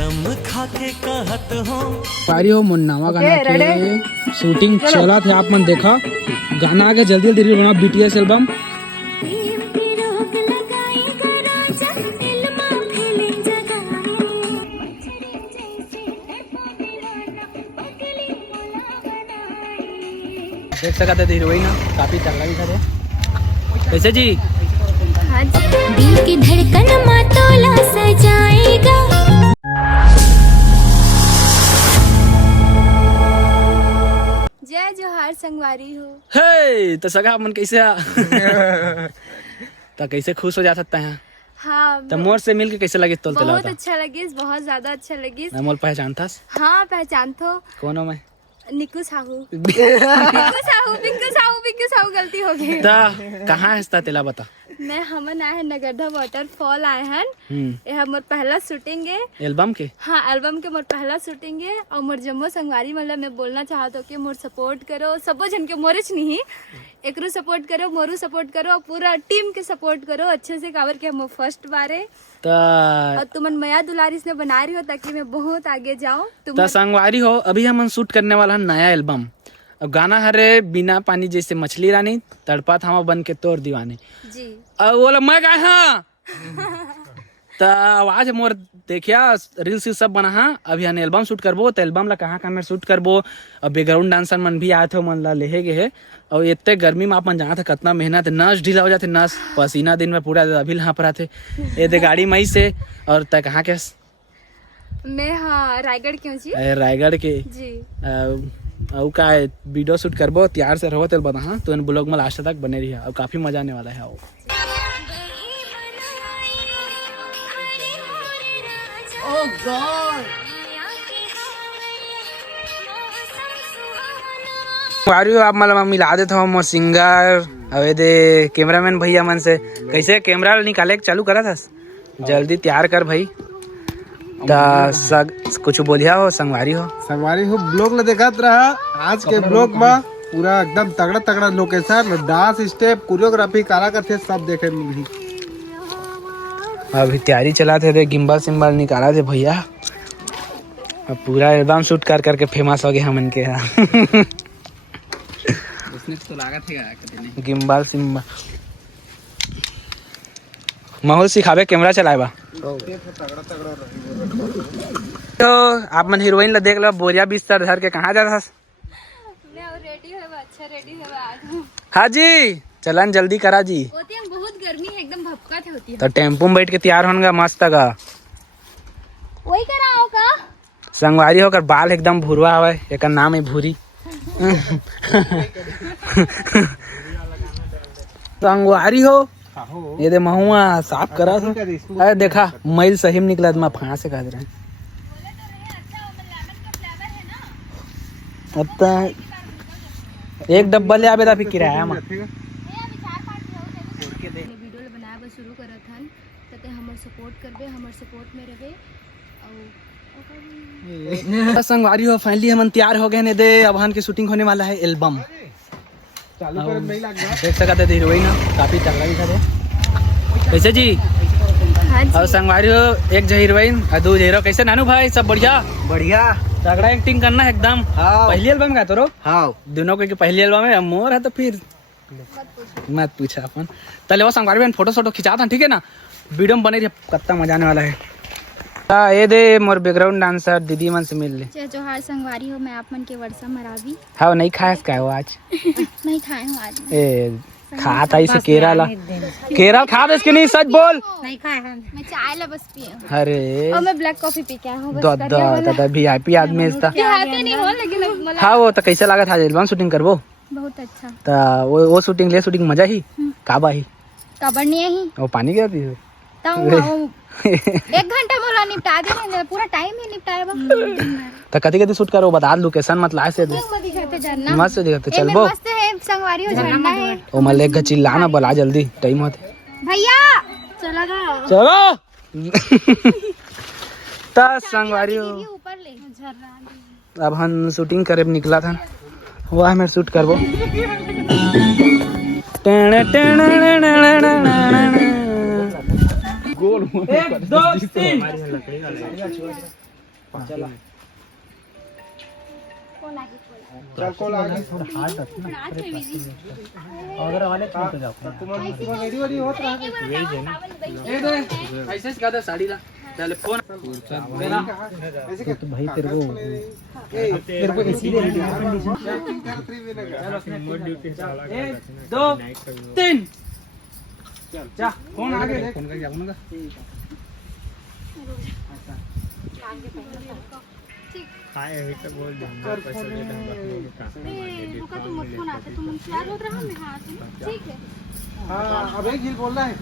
कसम खा के कहत हो पारी हो मुन्नावा गाना के शूटिंग चला थे आप मन देखा गाना आगे जल्दी जल्दी रील बना BTS एल्बम देख सकते थे हीरोइन काफी तगड़ा भी था कैसे जी दिल की धड़कन मातोला सजाएगा। जय जोहार संगवारी हो। हे तो सगा मन कैसे आ तो कैसे खुश हो जा सकते हैं। हाँ तो मोर से मिल के कैसे लगे तोल बहुत अच्छा लगी, बहुत ज्यादा अच्छा लगी। मोल पहचान था हाँ पहचान तो कौन हो मैं निकू साहू पिंकू साहू गलती हो गई। कहाँ है तेला बता मैं हमन आए हैं नगरधा वाटरफॉल आए हैं। यह मोर पहला शूटिंग है एल्बम के। हाँ एल्बम के मोर पहला शूटिंग है और मोर जम्मो संगवारी मतलब मैं बोलना चाहता हूँ कि मोर सपोर्ट करो सबो जन के मोरच नहीं एकरो सपोर्ट करो मोरू सपोर्ट करो पूरा टीम के सपोर्ट करो अच्छे से काबर के हम फर्स्ट बार है और तुमन मया दुलारी ने बना रही हो ताकि मैं बहुत आगे जाऊँ। संगवारी हो अभी हम शूट करने वाला है नया एल्बम। अब गाना हरे बिना पानी जैसे मछली रानी तड़पा था बन के तोड़ दीवानी जी बोला मैं गाय हाँ तो आवाज मोर देखिया रील्स सब बना हाँ अभी हम एल्बम शूट करबो तो एल्बम ला कहाँ में शूट करबो और बैकग्राउंड डांसर मन भी आए थे मन ला लेहे गे है और इतने गर्मी में अपन जहाँ थे कितना मेहनत नस ढीला हो जाते नस पसीना दिन में पूरा अभी हाँ पर आते ये दे गाड़ी मई से और तय कहाँ के मैं हाँ रायगढ़ क्यों जी रायगढ़ के जी और का वीडियो शूट करबो तैयार से रहो तेल बता हाँ तो इन ब्लॉग में लास्ट तक बने रही और काफी मजा आने वाला है वो आप मतलब मिला देता हूँ मोर सिंगर अवे दे कैमरामैन भैया मन से कैसे कैमरा निकाले चालू करा था जल्दी तैयार कर भाई कुछ बोलिया हो संगवारी हो ब्लॉग ले देखत रहा आज के ब्लॉग में पूरा एकदम तगड़ा तगड़ा लोकेशन डांस स्टेप कोरियोग्राफी काला करते सब देखे मिली। अभी तैयारी चला थे गिम्बल सिम्बल निकाला थे भैया अब पूरा एल्बम शूट कर करके फेमस हो गए हम इनके यहाँ उसने तो लागत है गिम्बल सिम्बल माहौल सिखावे कैमरा चलाएबा तो आप मन हीरोइन ला देख लो बोरिया बिस्तर धर के कहाँ जाता हाँ जी चलन जल्दी करा जी बहुत गर्मी है एकदम भपका होती है तो टेम्पो में बैठ के तैयार होगा मस्त का वही कराओ का संगवारी होकर बाल एकदम भूरवा हवे एक नाम है भूरी संगवारी हो ये दे महुआ साफ करा था अरे देखा मैल सही में निकला मैं फा से कह रहे अब तो एक डब्बा ले आवे फिर किराया में वीडियो बनाया शुरू करत हन तते हमर सपोर्ट करबे हमर सपोर्ट में रहे और संगवारी हो फाइनली हम तैयार हो गए ने दे अब हन की शूटिंग होने वाला है एल्बम चालू कर नहीं लग गया देख सकते थे हीरोइन काफी तगड़ा भी था कैसे जी और संगवारी हो एक हीरोइन और दो हीरो कैसे नानू भाई सब बढ़िया तगड़ा एक्टिंग करना है एकदम पहली एल्बम का तो हाँ दोनों के पहली एल्बम है मोर है तो फिर मत पूछा अपन तले वो संगवारी बहन फोटो खिंचा था ठीक है ना वीडियो में बने रही कितना मजा आने वाला है ये दे मोर बैकग्राउंड डांसर दीदी मन से मिल ले जय जोहार संगवारी हो मैं आप मन के वर्षा मरावी हाँ नहीं खाया क्या हो आज नहीं खाए हूँ आज ए खा था इसे केरल खा दे इसके नहीं सच बोल नहीं खाए मैं चाय ला बस पिए अरे और मैं ब्लैक कॉफी पी के आया हूँ दादा VIP आदमी इसका नहीं हो लेकिन हाँ वो तो कैसे लगा था एल्बम शूटिंग करबो बहुत अच्छा तो वो शूटिंग मजा ही काबा ही कबर नहीं है वो पानी गिरा थी एक घंटा बोला निपटा दे पूरा टाइम ही निपटाया तो कति शूट करो बता लोकेशन मत लाए से मस्त दिखते चल बो मस्त है संगवारी हो झरना है ओ मले एक चिल्ला ना बोला जल्दी टाइम होते भैया चलो ता संगवारी हो ऊपर ले झरना अब हम शूटिंग करे निकला था वह मैं शूट करबो गोल 1 2 3 चला चल आगे थोड़ा हार्ड रखना अगर वाले तो जाओ तुम्हारा रेडी होत रहा वेज है ना ए दे ऐसे सिखा दे साड़ी ला चल फोन देना तो भाई तेरे को इसीलिए रेडी कंडीशन चलो 1 2 3 चल जा फोन आगे फोन करके आओ ना काय है तो बोल दूंगा पैसा दे दूंगा रुका तुम मत फोन आता तुम तैयार हो रहा मैं हां ठीक है हां अब एक ही बोलना है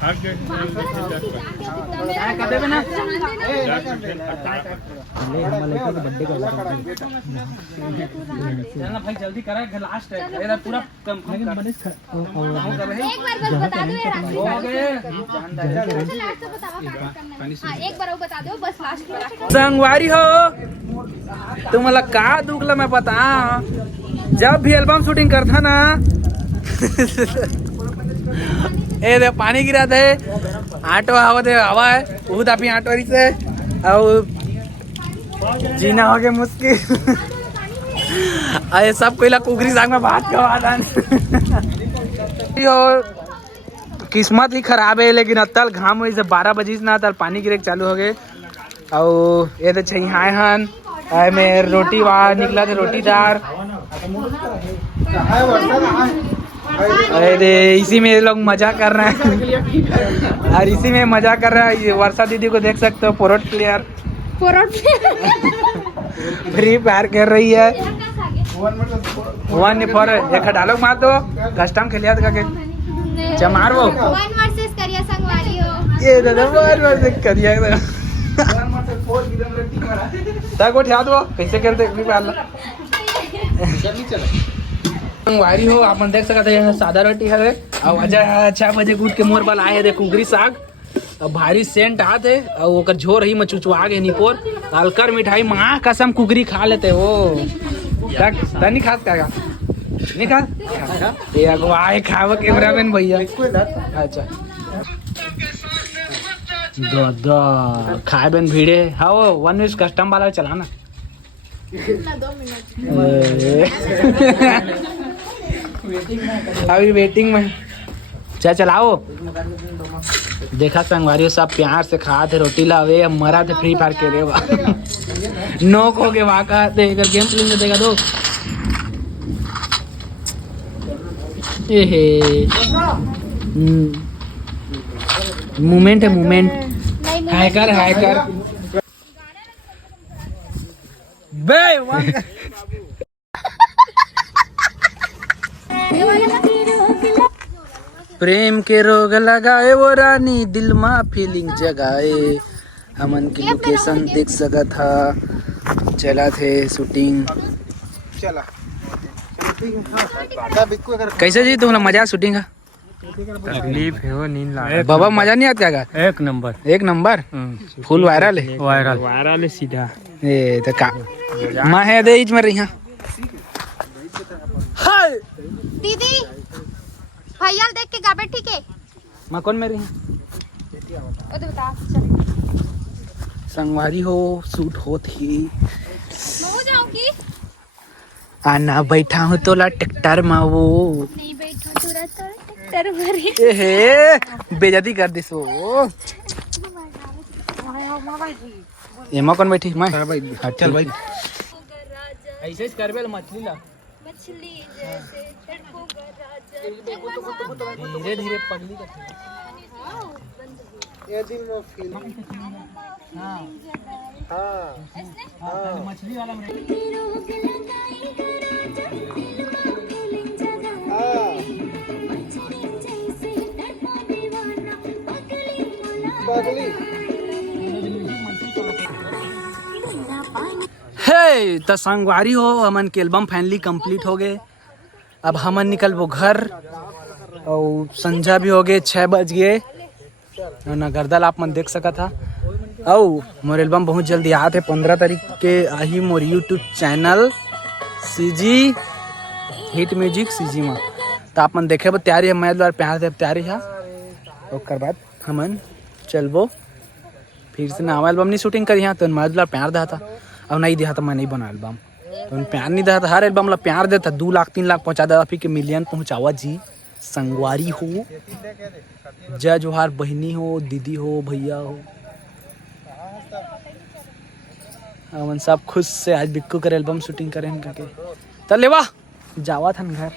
आगे काय कर देबे ना ले हम लड़का के बर्थडे का चलना भाई जल्दी करा लास्ट है मेरा पूरा कंफर्म कर एक बार बस बता दो यार आखिरी हो गए लास्ट से बताओ हां एक बार बता दो बस लास्ट में संगवारी हो तुम्हाला का दुखलं मैं बता जब भी एल्बम शूटिंग करता ना ए दे पानी गिरा थे आटो हवा दे हवा है बहुत आप आटो रही से और जीना हो गया मुश्किल अरे सब कोई कुकरी सांग में बात करवा किस्मत ही खराब है लेकिन अतल घाम हुई से 12 बजे ना तल पानी गिरे चालू हो गए और ये तो छहाए हन में रोटी वहाँ निकला थे रोटीदार अरे इसी में ये लोग मजा कर रहे हैं और इसी में मजा कर रहा है ये वर्षा दीदी को देख सकते हो पोरोट प्लेयर फ्री फायर कर रही है 1 फॉर एक डायलॉग मार दो कस्टम खेलिया था के चमार वो 1 वर्सेस करिया संगवारी हो ये दादा 1 वर्सेस करिया तक उठा दो कैसे करते फ्री फायर वारी हो आप देख सकते हैं सादा रोटी है और अजय 6 बजे कूद के मोर बल आए थे कुगरी साग और भारी सेंट आते और ओकर झोर ही में चुचवा गए निपोर हलकर मिठाई माँ कसम कुगरी खा लेते वो नहीं खास का नहीं खा ये अगवाए खाव कैमरा मैन भैया अच्छा दादा खाए बन भीड़े हाँ वो 1 मिनट कस्टम वाला चलाना 2 मिनट अभी वेटिंग में चलाओ देखा संगवारी सब प्यार से खा थे रोटी लावे मरा थे फ्री फायर के रे नोक हो के वहाँ का गेम प्ले में देगा दो मूवमेंट है मूवमेंट हैकर बे प्रेम के रोग लगाए वो रानी दिल में फीलिंग जगाए हमन की लोकेशन देख सका था चला थे शूटिंग चला कैसे जी तुम्हारा मजा शूटिंग का तकलीफ है वो नींद ला बाबा मजा नहीं आता क्या एक नंबर फुल वायरल है वायरल है सीधा ए तो का मां है दे इज में रही हाय दीदी भैया देख के गाबे ठीक है मां कौन में रही ओ तो बता संगवारी हो शूट होत ही मैं हो जाऊंगी आना बैठा हूँ तोला ट्रैक्टर में वो नहीं बैठो तुरंत ट्रैक्टर भरी हे बेइज्जती कर दिस वो एमा कौन बैठी मैं चल भाई ऐसे करबे मछली ला मछली जैसे लड़कों का राजा धीरे धीरे पगली कर ये दिन में फील हां हां मछली वाला हे तो संगवारी हो हमन के एल्बम फाइनली कंप्लीट हो गए अब हमन निकल वो घर और संझा भी हो गए 6 बज गए नगरदल आप मन देख सका था और मोर एल्बम बहुत जल्दी आते 15 तारीख के आही मोर YouTube channel CG hit music CG में तो आप मन देखे तैयारी है मैं द्वारा प्यार दे तैयारी है और बाद हमन चलबो फिर से नवा एल्बम नहीं शूटिंग करी हाँ तो मैं प्यार दिया था और नहीं दिया तो मैं नहीं बना एल्बम तो प्यार नहीं दिया था हर एल्बम ला प्यार देता 2 लाख 3 लाख पहुँचा देता फिर के मिलियन पहुँचावा जी संगवारी हो जय जोहार बहनी हो दीदी हो भैया हो अपन सब खुश से आज बिक्कू कर एल्बम शूटिंग करें करके तो लेवा जावा था घर